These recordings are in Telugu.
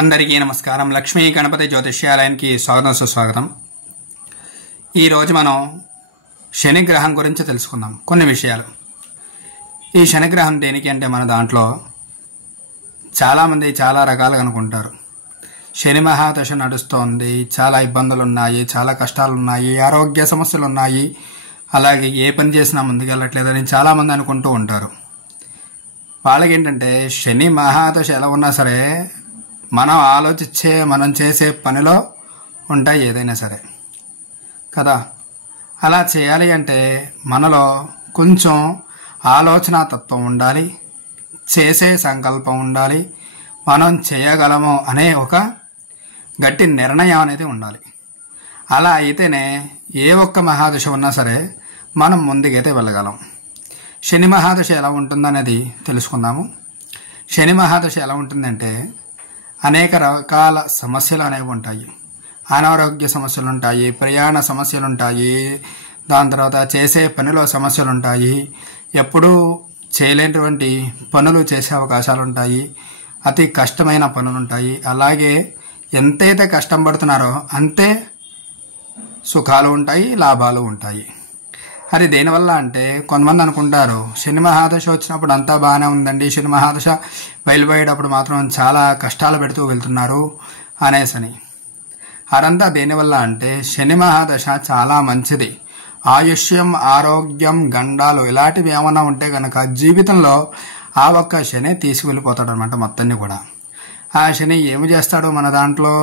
అందరికీ నమస్కారం. లక్ష్మీ గణపతి జ్యోతిష్యాలయానికి స్వాగతం సుస్వాగతం. ఈరోజు మనం శనిగ్రహం గురించి తెలుసుకుందాం కొన్ని విషయాలు. ఈ శనిగ్రహం దేనికి అంటే మన దాంట్లో చాలామంది చాలా రకాలుగా అనుకుంటారు. శని మహాదశ నడుస్తోంది, చాలా ఇబ్బందులు ఉన్నాయి, చాలా కష్టాలు ఉన్నాయి, ఆరోగ్య సమస్యలు ఉన్నాయి, అలాగే ఏ పని చేసినా ముందుకెళ్ళట్లేదని చాలామంది అనుకుంటూ ఉంటారు. వాళ్ళకేంటంటే శని మహాదశ ఎలా ఉన్నా సరే మనం ఆలోచించే మనం చేసే పనిలో ఉంటాయి ఏదైనా సరే కదా. అలా చేయాలి అంటే మనలో కొంచెం ఆలోచన తత్వం ఉండాలి, చేసే సంకల్పం ఉండాలి, మనం చేయగలము అనే ఒక గట్టి నిర్ణయం అనేది ఉండాలి. అలా అయితేనే ఏ ఒక్క మహాదశ ఉన్నా సరే మనం ముందుకైతే వెళ్ళగలం. శని మహాదశ ఎలా ఉంటుందనేది తెలుసుకుందాము. శని మహాదశ ఎలా ఉంటుందంటే అనేక రకాల సమస్యలు అనేవి ఉంటాయి. అనారోగ్య సమస్యలు ఉంటాయి, ప్రయాణ సమస్యలు ఉంటాయి, దాని తర్వాత చేసే పనిలో సమస్యలు ఉంటాయి, ఎప్పుడూ చేయలేనటువంటి పనులు చేసే అవకాశాలు ఉంటాయి, అతి కష్టమైన పనులు ఉంటాయి. అలాగే ఎంతైతే కష్టం పడుతున్నారో అంతే సుఖాలు ఉంటాయి, లాభాలు ఉంటాయి. అది దేనివల్ల అంటే కొంతమంది అనుకుంటారు శని మహాదశ వచ్చినప్పుడు అంతా బాగానే ఉందండి, శని మహాదశ బయలుపోయేటప్పుడు మాత్రం చాలా కష్టాలు పెడుతూ వెళ్తున్నారు అనేసని. అదంతా దేనివల్ల అంటే శని మహాదశ చాలా మంచిది. ఆయుష్యం, ఆరోగ్యం, గండాలు ఇలాంటివి ఏమన్నా ఉంటే కనుక జీవితంలో ఆ ఒక్క శని తీసుకువెళ్ళిపోతాడు అనమాట మొత్తాన్ని కూడా. ఆ శని ఏమి చేస్తాడు, మన దాంట్లో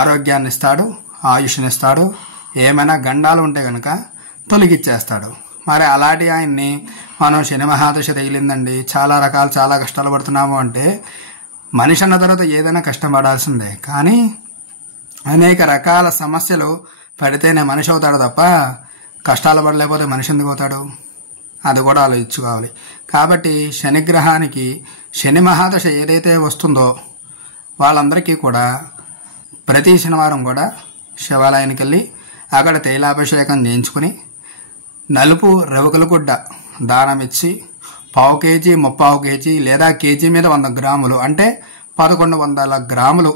ఆరోగ్యాన్ని ఇస్తాడు, ఆయుష్ని ఇస్తాడు, ఏమైనా గండాలు ఉంటే కనుక తొలగిచ్చేస్తాడు. మరి అలాంటి ఆయన్ని మనం శని మహాదశ తగిలిందండి, చాలా కష్టాలు పడుతున్నాము అంటే మనిషి అన్న తర్వాత ఏదైనా కష్టం పడాల్సిందే. కానీ అనేక రకాల సమస్యలు పడితేనే మనిషి అవుతాడు తప్ప కష్టాలు పడలేకపోతే మనిషి ఎందుకు అవుతాడు, అది కూడా ఆలోచించుకోవాలి. కాబట్టి శనిగ్రహానికి శని మహాదశ ఏదైతే వస్తుందో వాళ్ళందరికీ కూడా ప్రతి శనివారం కూడా శివాలయానికి వెళ్ళి అక్కడ తైలాభిషేకం చేయించుకుని నలుపు రవికల గుడ్డ దానం ఇచ్చి 1/2 కేజీ, 3/4 కేజీ లేదా కేజీ మీద 100 గ్రాములు అంటే 1100 గ్రాములు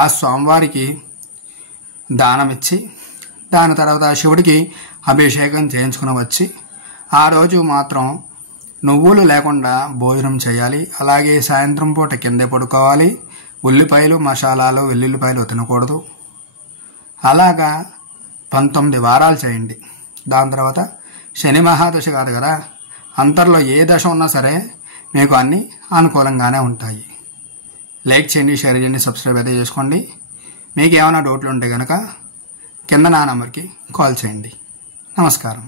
ఆ స్వామివారికి దానం ఇచ్చి దాని తర్వాత శివుడికి అభిషేకం చేయించుకుని వచ్చి ఆ రోజు మాత్రం నువ్వులు లేకుండా భోజనం చేయాలి. అలాగే సాయంత్రం పూట కిందే పడుకోవాలి. ఉల్లిపాయలు, మసాలాలు, వెల్లుల్లిపాయలు తినకూడదు. అలాగా 19 వారాలు చేయండి. దాని తర్వాత శని మహాదశ కాదు కదా, అంతర్లో ఏ దశ ఉన్నా సరే మీకు అన్నీ అనుకూలంగానే ఉంటాయి. లైక్ చేయండి, షేర్ చేయండి, సబ్స్క్రైబ్ అయితే చేసుకోండి. మీకు ఏమైనా డౌట్లు ఉంటే కనుక కింద నా నంబర్కి కాల్ చేయండి. నమస్కారం.